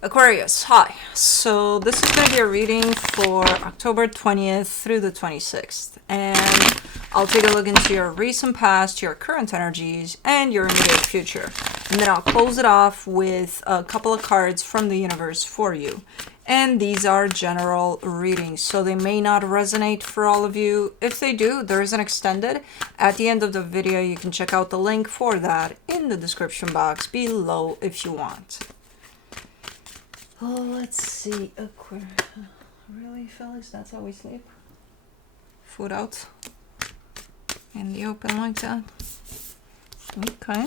Aquarius, hi. So this is going to be a reading for October 20th through the 26th. And I'll take a look into your recent past, your current energies, and your immediate future. And then I'll close it off with a couple of cards from the universe for you. And these are general readings, so they may not resonate for all of you. If they do, there is an extended. At the end of the video, you can check out the link for that in the description box below if you want. Oh, let's see. Aquarius. Really, fellas? That's how we sleep? Foot out in the open like that? Okay.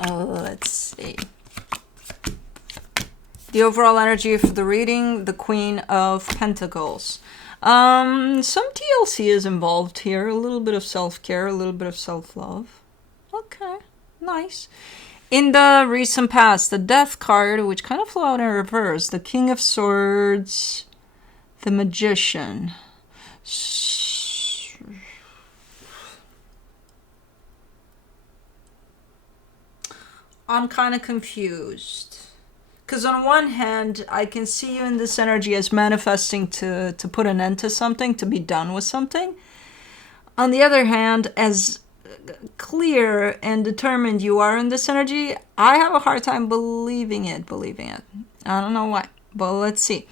Oh, let's see. The overall energy for the reading, the Queen of Pentacles. Some TLC is involved here. A little bit of self-care, a little bit of self-love. Okay, nice. In the recent past, the Death card, which kind of flew out in reverse, the King of Swords, the Magician. I'm kind of confused. Because on one hand, I can see you in this energy as manifesting to put an end to something, to be done with something. On the other hand, as clear and determined you are in this energy, I have a hard time believing it. I don't know why, but let's see.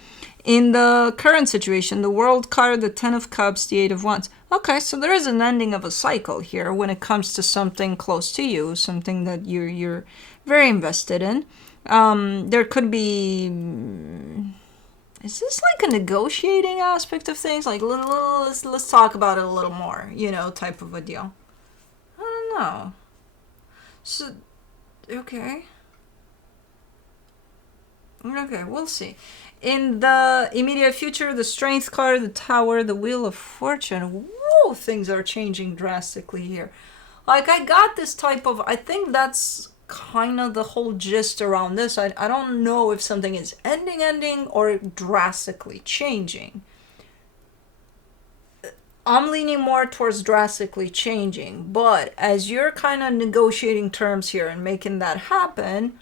In the current situation, the World card, the Ten of Cups, the Eight of Wands. Okay, so there is an ending of a cycle here when it comes to something close to you, something that you're very invested in. There could be... Is this like a negotiating aspect of things? Like, let's talk about it a little more, type of a deal. I don't know. So, okay. Okay, we'll see. In the immediate future, the Strength card, the Tower, the Wheel of Fortune. Whoa, things are changing drastically here. Like, I got this type of... I think that's kind of the whole gist around this. I don't know if something is ending or drastically changing. I'm leaning more towards drastically changing, but as you're kind of negotiating terms here and making that happen,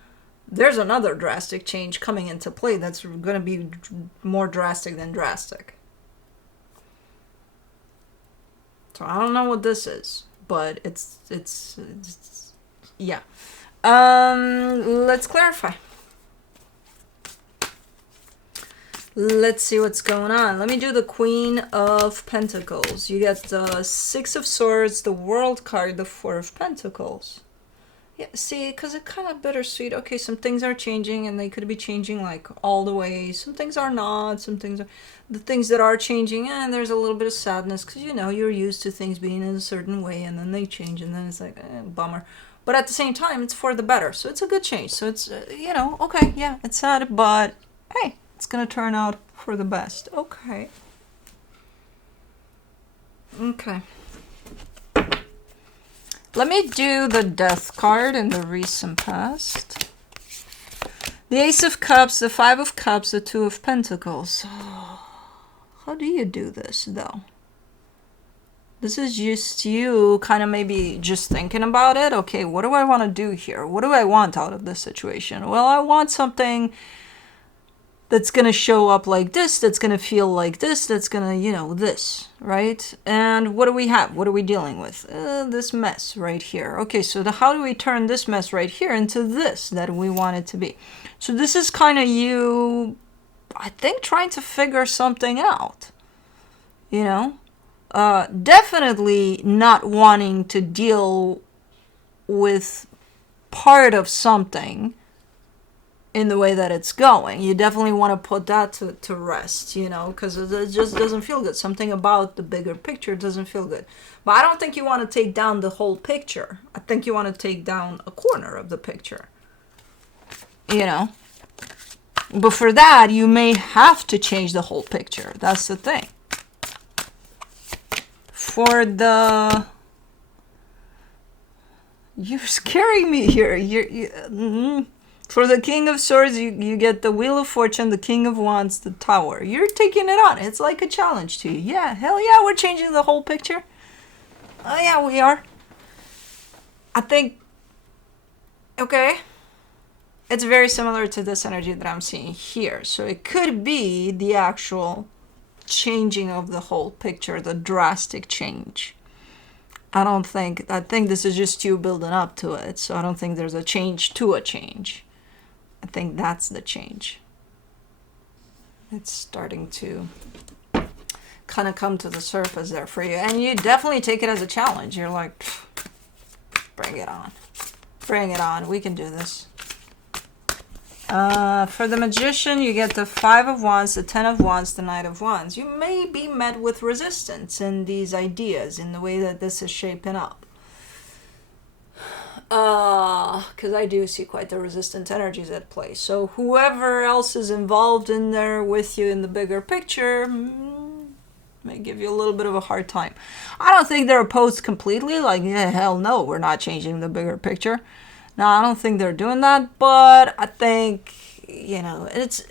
there's another drastic change coming into play that's going to be more drastic than drastic. So I don't know what this is, but it's yeah. Let's clarify. Let's see what's going on. Let me do the Queen of Pentacles. You get the Six of Swords, the World card, the Four of Pentacles. Yeah, see, because it's kind of bittersweet. Okay, some things are changing, and they could be changing, like, all the way. Some things are not. Some things are... The things that are changing, and there's a little bit of sadness, because, you're used to things being in a certain way, and then they change, and then it's like, bummer. But at the same time, it's for the better. So it's a good change. So it's, okay, yeah, it's sad, but hey, it's going to turn out for the best. Okay. Okay. Let me do the Death card in the recent past. The Ace of Cups, the Five of Cups, the Two of Pentacles. How do you do this, though? This is just you kind of maybe just thinking about it. Okay, what do I want to do here? What do I want out of this situation? Well, I want something that's going to show up like this, that's going to feel like this, that's going to, this, right? And what do we have? What are we dealing with? This mess right here. Okay, so how do we turn this mess right here into this that we want it to be? So this is kind of you, I think, trying to figure something out, definitely not wanting to deal with part of something in the way that it's going. You definitely want to put that to rest, because it just doesn't feel good. Something about the bigger picture doesn't feel good. But I don't think you want to take down the whole picture. I think you want to take down a corner of the picture, But for that, you may have to change the whole picture. That's the thing. For the... You're scaring me here. For the King of Swords, you get the Wheel of Fortune, the King of Wands, the Tower. You're taking it on. It's like a challenge to you. Yeah, hell yeah, we're changing the whole picture. Oh yeah, we are. I think... Okay. it's very similar to this energy that I'm seeing here. So it could be the actual changing of the whole picture, the drastic change. I think this is just you building up to it. So I don't think there's a change to a change. I think that's the change. It's starting to kind of come to the surface there for you. And you definitely take it as a challenge. You're like, bring it on. Bring it on. We can do this. For the Magician, you get the 5 of Wands, the 10 of Wands, the Knight of Wands. You may be met with resistance in these ideas, in the way that this is shaping up. Because I do see quite the resistant energies at play. So whoever else is involved in there with you in the bigger picture may give you a little bit of a hard time. I don't think they're opposed completely. Like, yeah, hell no, we're not changing the bigger picture. No, I don't think they're doing that, but I think, it's...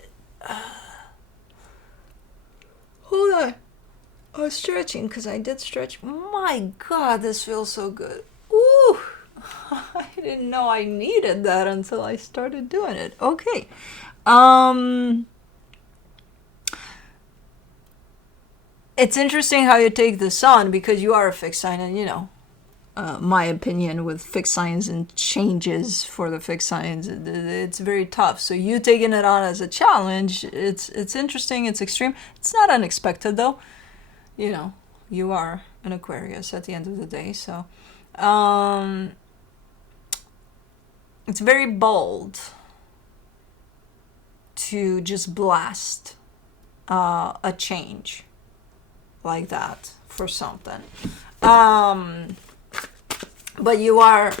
hold on. I was stretching, because I did stretch. My God, this feels so good. Ooh, I didn't know I needed that until I started doing it. Okay. It's interesting how you take the Sun, because you are a fixed sign, and my opinion with fixed signs and changes for the fixed signs, it's very tough. So you taking it on as a challenge, it's interesting, it's extreme. It's not unexpected though. You are an Aquarius at the end of the day. So it's very bold to just blast a change like that for something. But you are,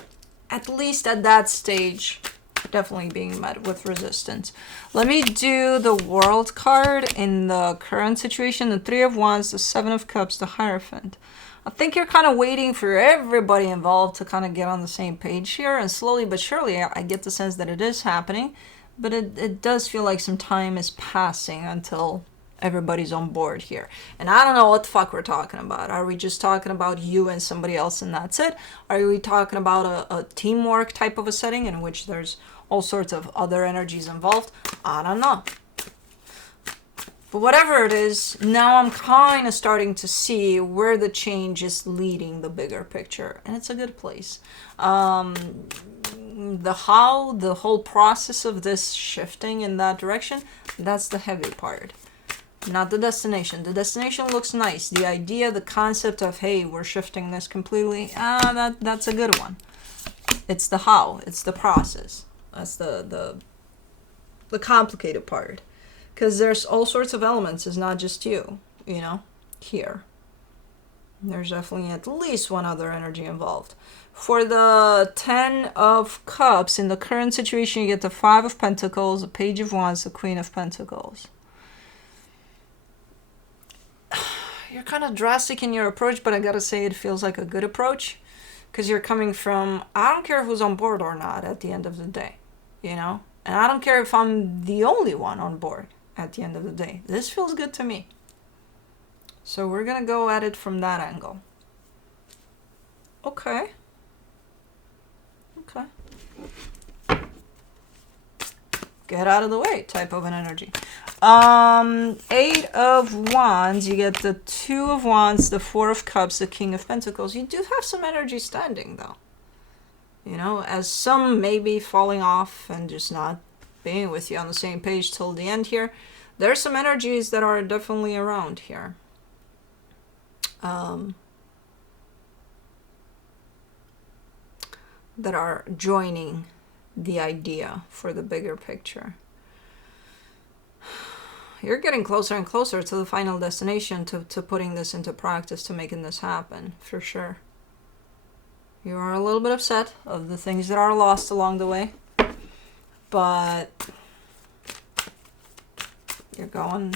at least at that stage, definitely being met with resistance. Let me do the World card in the current situation. The 3 of Wands, the 7 of Cups, the Hierophant. I think you're kind of waiting for everybody involved to kind of get on the same page here. And slowly but surely, I get the sense that it is happening. But it does feel like some time is passing until everybody's on board here. And I don't know what the fuck we're talking about. Are we just talking about you and somebody else and that's it? Are we talking about a teamwork type of a setting in which there's all sorts of other energies involved? I don't know. But whatever it is, now I'm kind of starting to see where the change is leading the bigger picture. And it's a good place. The whole process of this shifting in that direction, that's the heavy part. Not the destination. The destination looks nice. The idea, the concept of, hey, we're shifting this completely, that's a good one. It's the how. It's the process. That's the complicated part. Because there's all sorts of elements. It's not just you, here. There's definitely at least one other energy involved. For the 10 of Cups, in the current situation, you get the 5 of Pentacles, the Page of Wands, the Queen of Pentacles. You're kind of drastic in your approach, but I gotta say it feels like a good approach. Because you're coming from, I don't care who's on board or not at the end of the day, And I don't care if I'm the only one on board at the end of the day. This feels good to me. So we're gonna go at it from that angle. Okay. Get out of the way type of an energy. 8 of Wands, you get the 2 of Wands, the 4 of Cups, the King of Pentacles. You do have some energy standing though. As some may be falling off and just not being with you on the same page till the end here. There's some energies that are definitely around here. That are joining the idea for the bigger picture. You're getting closer and closer to the final destination, to putting this into practice, to making this happen, for sure. You are a little bit upset of the things that are lost along the way, but you're going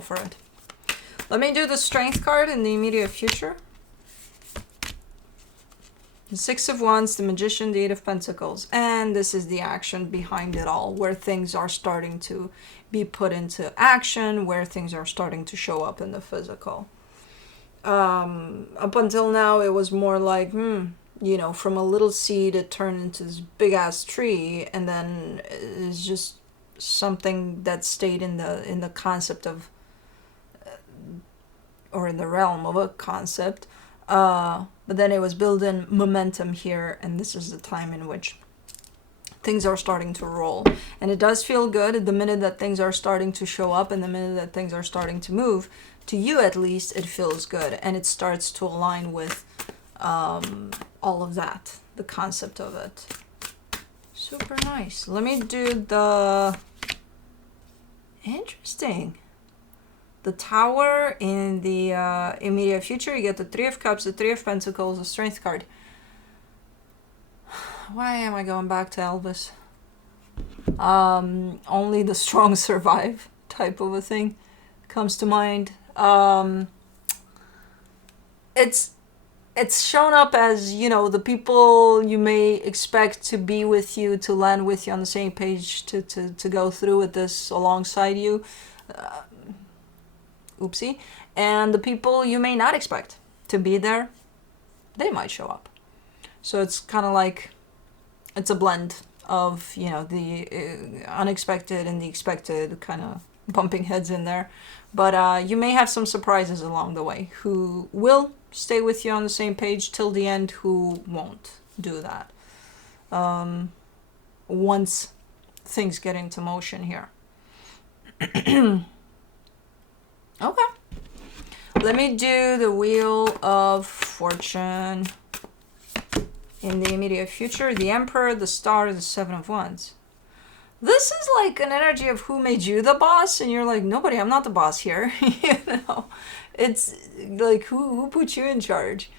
for it. Let me do the Strength card in the immediate future. The 6 of Wands, the Magician, the 8 of Pentacles. And this is the action behind it all, where things are starting to be put into action, where things are starting to show up in the physical. Up until now, it was more like, you know, from a little seed it turned into this big ass tree, and then it's just something that stayed in the concept of, or in the realm of a concept. But then it was building momentum here, and this is the time in which things are starting to roll. And it does feel good the minute that things are starting to show up, and the minute that things are starting to move. To you, at least, it feels good, and it starts to align with all of that, the concept of it. Super nice. Let me do the... Interesting. The Tower in the immediate future. You get the Three of Cups, the Three of Pentacles, the Strength card. Why am I going back to Elvis? Only the strong survive type of a thing comes to mind. It's shown up as, you know, the people you may expect to be with you, to land with you on the same page, to go through with this alongside you. Oopsie. And the people you may not expect to be there, they might show up. So it's kind of like, it's a blend of, you know, the unexpected and the expected, kind of bumping heads in there. But you may have some surprises along the way who will stay with you on the same page till the end, who won't do that once things get into motion here. Okay. Let me do the Wheel of Fortune in the immediate future. The Emperor, the Star, the Seven of Wands. This is like an energy of who made you the boss, and you're like, nobody, I'm not the boss here. You know, it's like, who put you in charge?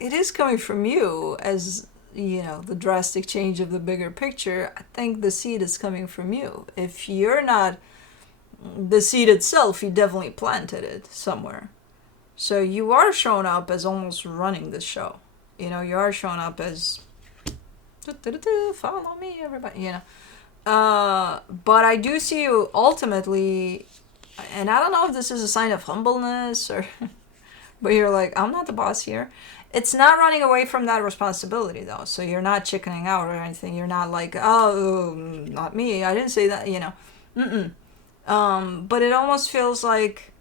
It is coming from you, as, you know, the drastic change of the bigger picture. I think the seed is coming from you. If you're not the seed itself, you definitely planted it somewhere. So you are showing up as almost running the show. You know, you are showing up as, follow me, everybody, you know. But I do see you ultimately, and I don't know if this is a sign of humbleness or, but you're like, I'm not the boss here. It's not running away from that responsibility, though. So you're not chickening out or anything. You're not like, oh, not me, I didn't say that, you know. But it almost feels like,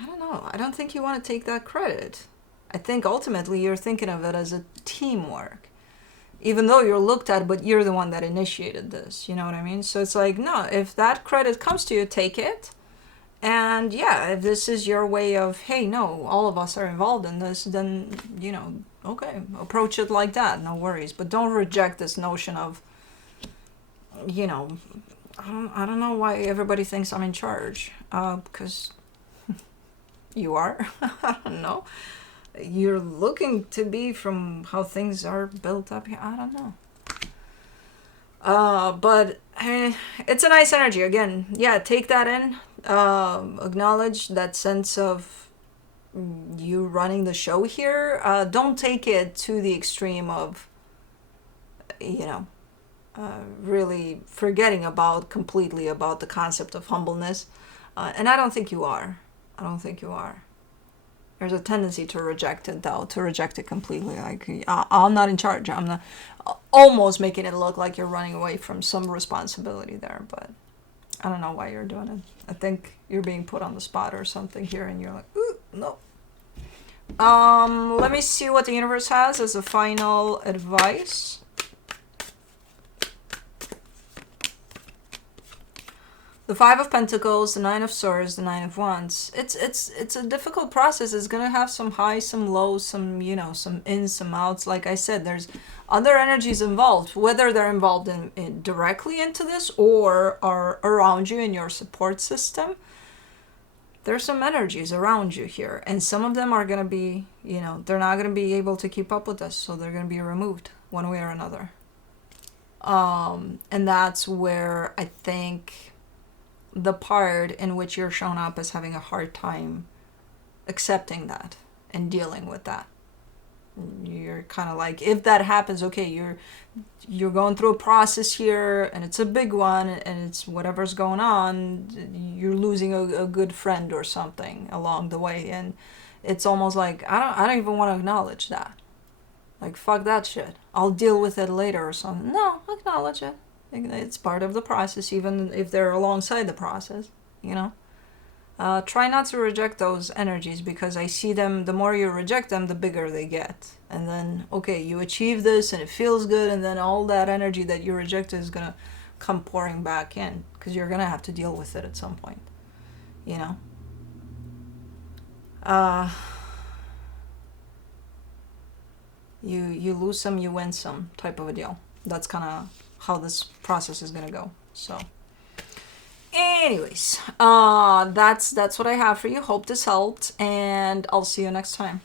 I don't know, I don't think you want to take that credit. I think ultimately you're thinking of it as a teamwork. Even though you're looked at, but you're the one that initiated this, you know what I mean? So it's like, no, if that credit comes to you, take it. And yeah, if this is your way of, hey, no, all of us are involved in this, then, you know, okay, approach it like that, no worries. But don't reject this notion of, you know, I don't know why everybody thinks I'm in charge. Because you are. I don't know. You're looking to be, from how things are built up here. I don't know. But I mean, it's a nice energy. Again, yeah, take that in. Acknowledge that sense of you running the show here. Don't take it to the extreme of, you know, really forgetting completely about the concept of humbleness. And I don't think you are. I don't think you are. There's a tendency to reject it, though, to reject it completely. Like, I'm not in charge. I'm not, almost making it look like you're running away from some responsibility there. But I don't know why you're doing it. I think you're being put on the spot or something here, and you're like, ooh, no. Let me see what the universe has as a final advice. The Five of Pentacles, the Nine of Swords, the Nine of Wands. It's a difficult process. It's gonna have some highs, some lows, some, you know, some ins, some outs. Like I said, there's other energies involved, whether they're involved in directly into this or are around you in your support system. There's some energies around you here, and some of them are gonna be, you know, they're not gonna be able to keep up with this, so they're gonna be removed one way or another. And that's where I think the part in which you're shown up as having a hard time accepting that and dealing with that. You're kind of like, if that happens, okay, you're going through a process here, and it's a big one, and it's whatever's going on, you're losing a good friend or something along the way, and it's almost like I don't even want to acknowledge that. Like, fuck that shit. I'll deal with it later or something. No, acknowledge it. It's part of the process, even if they're alongside the process, you know? Try not to reject those energies, because I see them, the more you reject them, the bigger they get. And then, okay, you achieve this and it feels good, and then all that energy that you rejected is gonna come pouring back in, because you're gonna have to deal with it at some point, you know? You lose some, you win some type of a deal. That's kind of how this process is gonna go. So anyways, that's what I have for you. Hope this helped, and I'll see you next time.